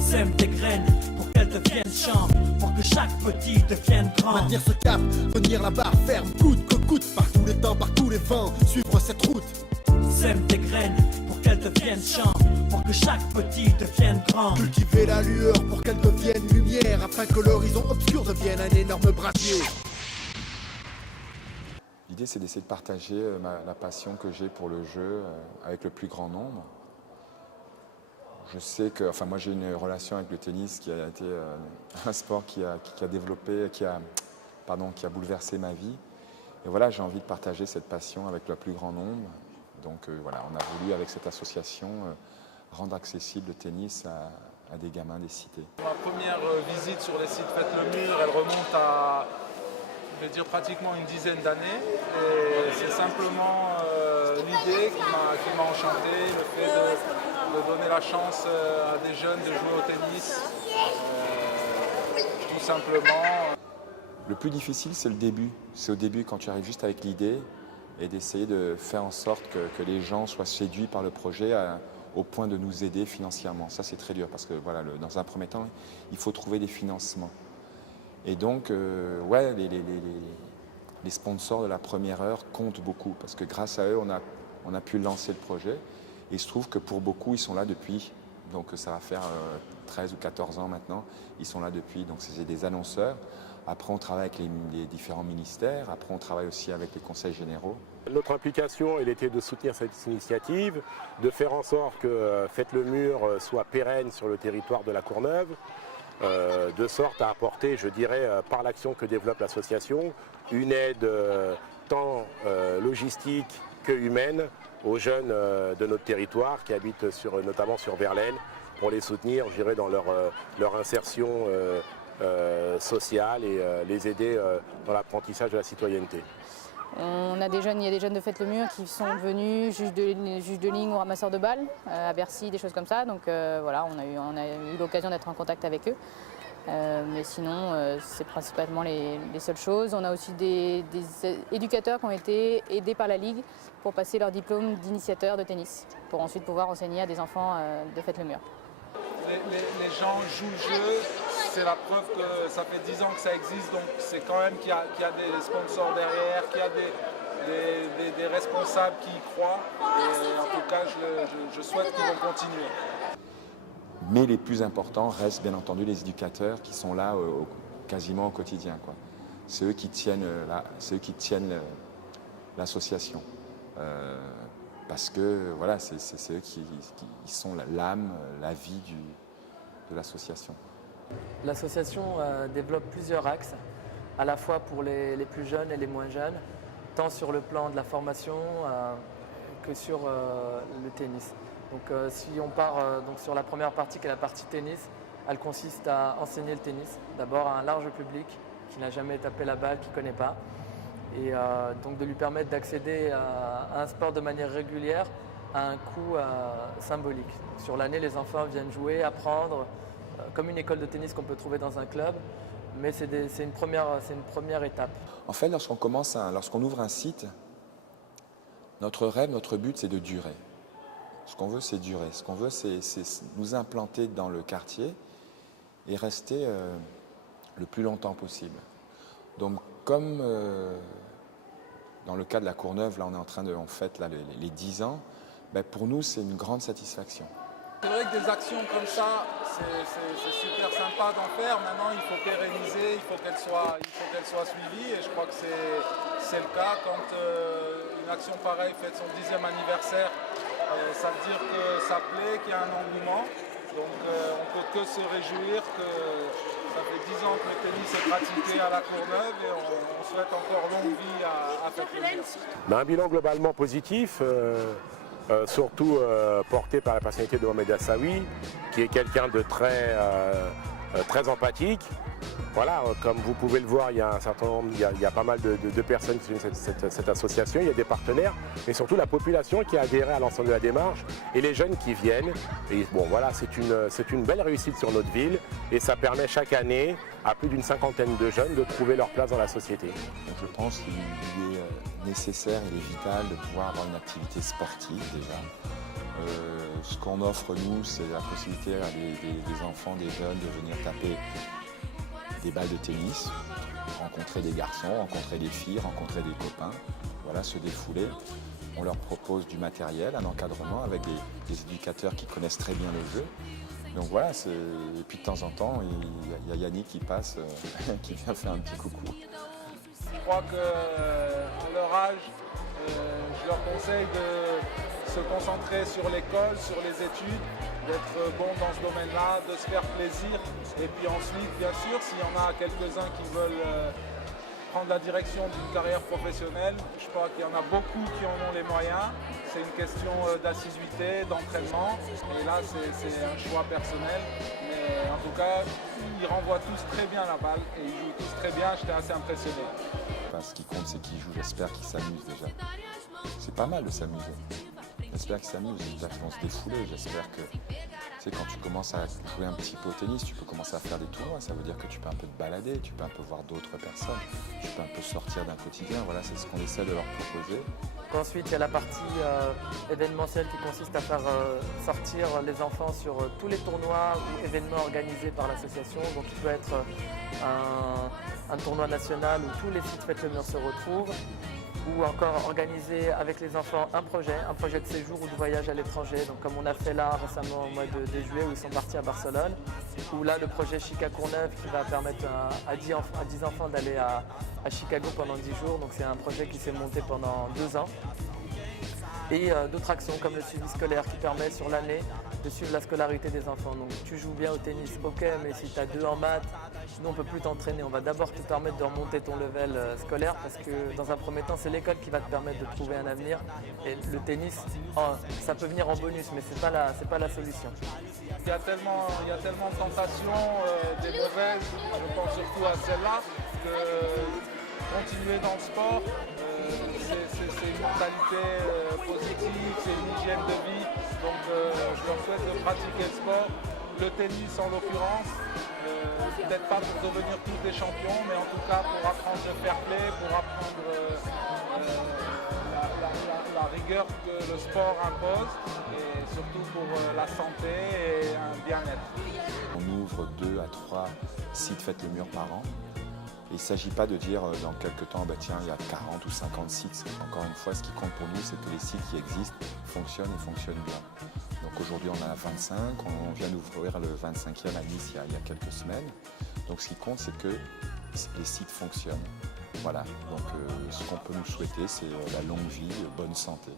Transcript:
Sème tes graines pour qu'elles deviennent champs, pour que chaque petit devienne grand. Maintenir ce cap, tenir la barre ferme, coûte que coûte, par tous les temps, par tous les vents, suivre cette route. Sème tes graines pour qu'elles deviennent champs, pour que chaque petit devienne grand. Cultiver la lueur pour qu'elle devienne lumière, afin que l'horizon obscur devienne un énorme brasier. L'idée, c'est d'essayer de partager la passion que j'ai pour le jeu avec le plus grand nombre. Je sais que, moi j'ai une relation avec le tennis qui a été un sport qui a bouleversé ma vie. Et voilà, j'ai envie de partager cette passion avec le plus grand nombre. Donc voilà, on a voulu avec cette association rendre accessible le tennis à des gamins des cités. Ma première visite sur les sites Faites le Mur, elle remonte à, je vais dire, pratiquement une dizaine d'années. Et c'est simplement l'idée qui m'a enchanté, le fait de donner la chance à des jeunes de jouer au tennis, tout simplement. Le plus difficile, c'est le début. C'est au début, quand tu arrives juste avec l'idée, et d'essayer de faire en sorte que les gens soient séduits par le projet au point de nous aider financièrement. Ça, c'est très dur, parce que voilà, dans un premier temps, il faut trouver des financements. Et donc, ouais, les sponsors de la première heure comptent beaucoup, parce que grâce à eux, on a pu lancer le projet. Et il se trouve que pour beaucoup, ils sont là depuis, donc ça va faire 13 ou 14 ans maintenant, ils sont là depuis, donc c'est des annonceurs. Après, on travaille avec les différents ministères, après on travaille aussi avec les conseils généraux. Notre implication, elle était de soutenir cette initiative, de faire en sorte que Faites le Mur soit pérenne sur le territoire de la Courneuve, de sorte à apporter, je dirais, par l'action que développe l'association, une aide tant logistique que humaine aux jeunes de notre territoire qui habitent notamment sur Verlaine, pour les soutenir, je dirais, dans leur insertion sociale et les aider dans l'apprentissage de la citoyenneté. Il y a des jeunes de Faites le Mur qui sont venus juges de ligne ou ramasseurs de balles à Bercy, des choses comme ça. Donc voilà, on a eu l'occasion d'être en contact avec eux. Mais sinon, c'est principalement les seules choses. On a aussi des éducateurs qui ont été aidés par la Ligue pour passer leur diplôme d'initiateur de tennis, pour ensuite pouvoir enseigner à des enfants de Faites le Mur. Les gens jouent le jeu, c'est la preuve que ça fait 10 ans que ça existe, donc c'est quand même qu'il y a des sponsors derrière, qu'il y a des responsables qui y croient. Et en tout cas, je souhaite qu'ils vont continuer. Mais les plus importants restent bien entendu les éducateurs qui sont là quasiment au quotidien, quoi. C'est eux qui tiennent l'association. Parce que voilà, c'est eux qui sont l'âme, la vie de l'association. L'association développe plusieurs axes, à la fois pour les plus jeunes et les moins jeunes, tant sur le plan de la formation que sur le tennis. Donc si on part sur la première partie qui est la partie tennis, elle consiste à enseigner le tennis, d'abord à un large public qui n'a jamais tapé la balle, qui ne connaît pas, et donc de lui permettre d'accéder à un sport de manière régulière à un coût symbolique. Donc, sur l'année, les enfants viennent jouer, apprendre, comme une école de tennis qu'on peut trouver dans un club, mais c'est une première étape. En fait, lorsqu'on ouvre un site, notre rêve, notre but, c'est de durer. Ce qu'on veut, c'est durer. Ce qu'on veut, c'est nous implanter dans le quartier et rester le plus longtemps possible. Donc, comme dans le cas de la Courneuve, là, on fête là, les 10 ans, ben, pour nous, c'est une grande satisfaction. C'est vrai que des actions comme ça, c'est super sympa d'en faire. Maintenant, il faut pérenniser, il faut qu'elles soient suivies. Et je crois que c'est le cas quand une action pareille fête son 10e anniversaire. Ça veut dire que ça plaît, qu'il y a un engouement. Donc on ne peut que se réjouir que ça fait 10 ans que le tennis est pratiqué à la Courneuve et on souhaite encore longue vie à Faites le Mur. Un bilan globalement positif. Surtout porté par la personnalité de Mohamed Assaoui, qui est quelqu'un de très empathique. Voilà, comme vous pouvez le voir, il y a un certain nombre, il y a pas mal de personnes qui suivent cette association, il y a des partenaires, mais surtout la population qui a adhéré à l'ensemble de la démarche et les jeunes qui viennent. Et bon, voilà, c'est une belle réussite sur notre ville et ça permet chaque année à plus d'une cinquantaine de jeunes de trouver leur place dans la société. Donc, je pense qu'il est nécessaire, il est vital de pouvoir avoir une activité sportive déjà, Ce qu'on offre, nous, c'est la possibilité à des enfants, des jeunes de venir taper des balles de tennis, rencontrer des garçons, rencontrer des filles, rencontrer des copains, voilà, se défouler. On leur propose du matériel, un encadrement avec des éducateurs qui connaissent très bien le jeu. Donc voilà, et puis de temps en temps, il y a Yannick qui passe, qui vient faire un petit coucou. Je crois qu'à leur âge, je leur conseille de se concentrer sur l'école, sur les études, d'être bon dans ce domaine-là, de se faire plaisir. Et puis ensuite, bien sûr, s'il y en a quelques-uns qui veulent prendre la direction d'une carrière professionnelle, je crois qu'il y en a beaucoup qui en ont les moyens. C'est une question d'assiduité, d'entraînement. Et là, c'est un choix personnel. Mais en tout cas, ils renvoient tous très bien la balle et ils jouent tous très bien. J'étais assez impressionné. Ce qui compte, c'est qu'ils jouent. J'espère qu'ils s'amusent déjà. C'est pas mal de s'amuser. J'espère qu'ils s'amusent, j'espère qu'ils vont se défouler. J'espère que, tu sais, quand tu commences à jouer un petit peu au tennis, tu peux commencer à faire des tournois. Ça veut dire que tu peux un peu te balader, tu peux un peu voir d'autres personnes, tu peux un peu sortir d'un quotidien. Voilà, c'est ce qu'on essaie de leur proposer. Ensuite, il y a la partie événementielle qui consiste à faire sortir les enfants sur tous les tournois ou événements organisés par l'association. Donc il peut être un tournoi national où tous les sites Faites le Mur se retrouvent, ou encore organiser avec les enfants un projet de séjour ou de voyage à l'étranger. Donc comme on a fait là récemment au mois de juillet où ils sont partis à Barcelone, ou là le projet Chica Courneuve qui va permettre à 10 enfants d'aller à Chicago pendant 10 jours. Donc c'est un projet qui s'est monté pendant 2 ans. Et d'autres actions comme le suivi scolaire qui permet sur l'année de suivre la scolarité des enfants. Donc tu joues bien au tennis, ok, mais si tu as 2 en maths, nous on ne peut plus t'entraîner. On va d'abord te permettre de remonter ton level scolaire parce que dans un premier temps, c'est l'école qui va te permettre de trouver un avenir. Et le tennis, ça peut venir en bonus, mais c'est pas la solution. Il y a tellement de tentations, des mauvaises, je pense surtout à celle-là, que continuer dans le sport, c'est une mentalité positive, c'est une hygiène de vie. Donc je leur souhaite de pratiquer le sport, le tennis en l'occurrence, peut-être pas pour devenir tous des champions, mais en tout cas pour apprendre le fair play, pour apprendre la rigueur que le sport impose, et surtout pour la santé et un bien-être. On ouvre 2 à 3 sites Faites le Mur par an. Il ne s'agit pas de dire dans quelques temps, tiens, il y a 40 ou 50 sites. Encore une fois, ce qui compte pour nous, c'est que les sites qui existent fonctionnent et fonctionnent bien. Donc aujourd'hui, on en a 25. On vient d'ouvrir le 25e à Nice il y a quelques semaines. Donc ce qui compte, c'est que les sites fonctionnent. Voilà. Donc ce qu'on peut nous souhaiter, c'est la longue vie, bonne santé.